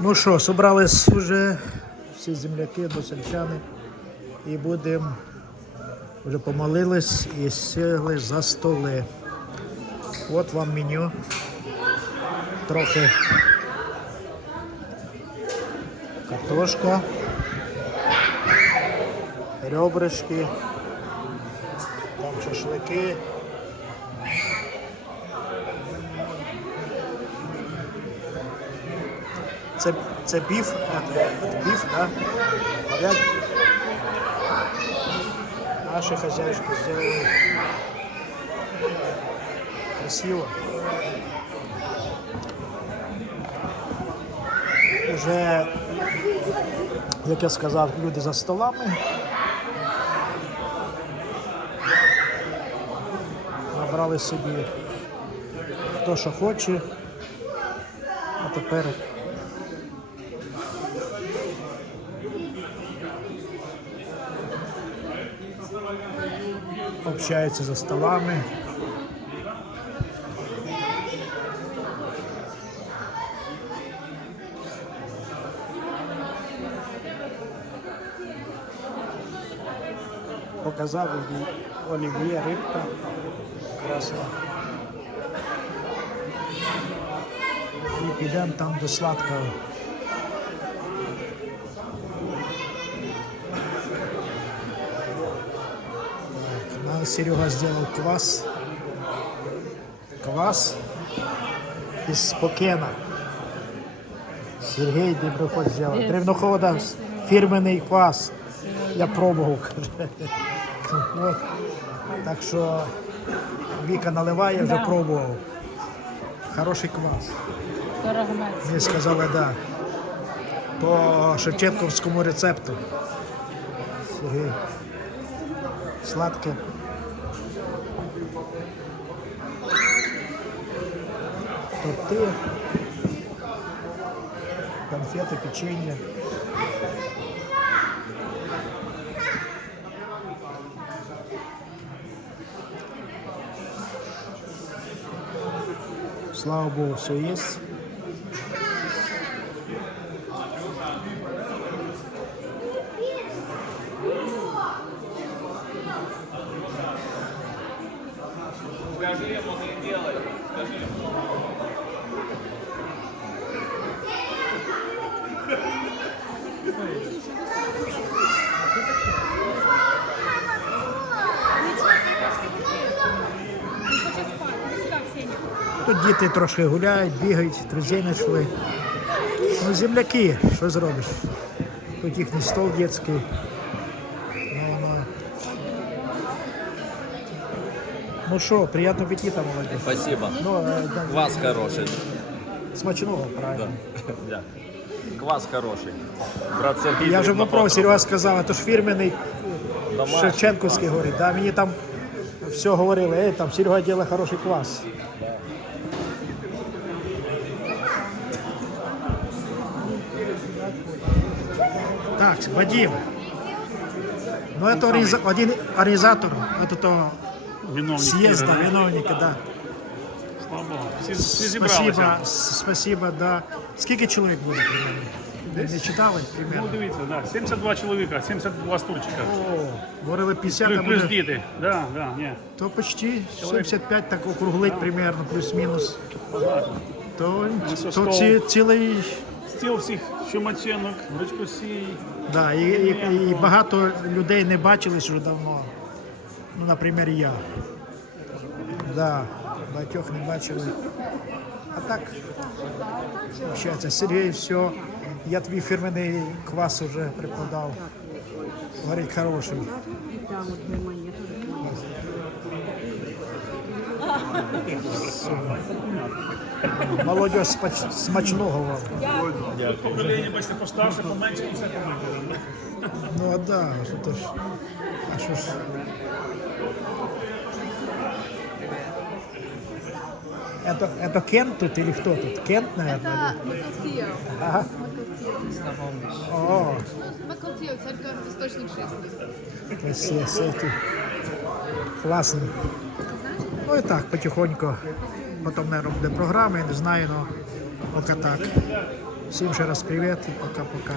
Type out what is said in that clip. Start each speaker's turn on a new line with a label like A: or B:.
A: Ну що, зібрались вже всі земляки, досельчани і будемо вже помолились і сіли за столи. От вам меню. Трохи картошка, ребрышки, там шашлики. Це, це біф, біф, да? Говядина. Наши хозяюшки сделали красиво. Уже, як я сказав, люди за столами. Набрали собі хто що хоче. А тепер общаються за столами. Показав Олі- олів'є, рибка. Красиво. І підемо там до сладкого. Серега сделал квас. Квас из Спокена. Сергей Деброход сделал. Древнохода фирменный квас. Я пробував. От. Так що Віка наливає, вже пробував. Хороший квас. Мені сказали, да. По Шевченковському рецепту. Сергій. Сладке. Торти. Конфети, печенье. Слава Богу, все есть.
B: Скажи ему, не делай.
A: Тут діти трошки гуляють, бігають, друзей знайшли. Ну, земляки, що зробиш? Тут їхній стол дитячий. Ну, ну. ну що, приємного аппетита, молодежь.
B: Спасибо.
A: Ну, е, да,
B: Квас хороший.
A: смачного, правильно.
B: Да. Квас хороший. Брат Сергій.
A: Я вже
B: дрібно
A: попробував. Серега сказав, а то ж фірменний
B: Домашній.
A: Шевченковський говорить. Да, мені там все говорили, ей, там Серега робить хороший квас. Так, Вадим. Ну, это организа- один организатор вот этого
C: Виновник
A: съезда,
C: Кира, да?
A: виновника, да.
C: Слава Богу. Всі, всі
A: Спасибо,
C: зібралися.
A: с- спасибо, да. Скільки чоловік буде примерно? Ви Не читали
C: Ну,
A: примерно?
C: дивіться, да. 72 чоловіка, 72 стульчика.
A: О, говорили 50,
C: Плюс,
A: а
C: плюс
A: буде,
C: діти. Да, да, ні.
A: то почти 75 так округлить примерно, плюс-мінус. То, то
C: стол.
A: ці, цілий,
C: Стіл всіх чумаченок, гречкосій.
A: да, і, і, і багато людей не бачились вже давно. Ну, наприклад, я. Да, багатьох не бачили. А так, общається. Сергій, все. Я твій фірменний квас вже прикладав. Говорить, хороший. Молодь смачного вам.
C: Покоління, бачите, постарше, поменше, і все помити.
A: Ну а да, що то ж. А що ж. Это, это Кент тут или кто тут? Кент, наверное?
D: Макалтиев.
A: Ага. О,
D: Макалтиев, церковь источник жизни.
A: красиво, сети. Класно. Ну і так, потихоньку. Потім, не буде програма, я не знаю, але поки так. Всім ще раз привіт і пока-пока.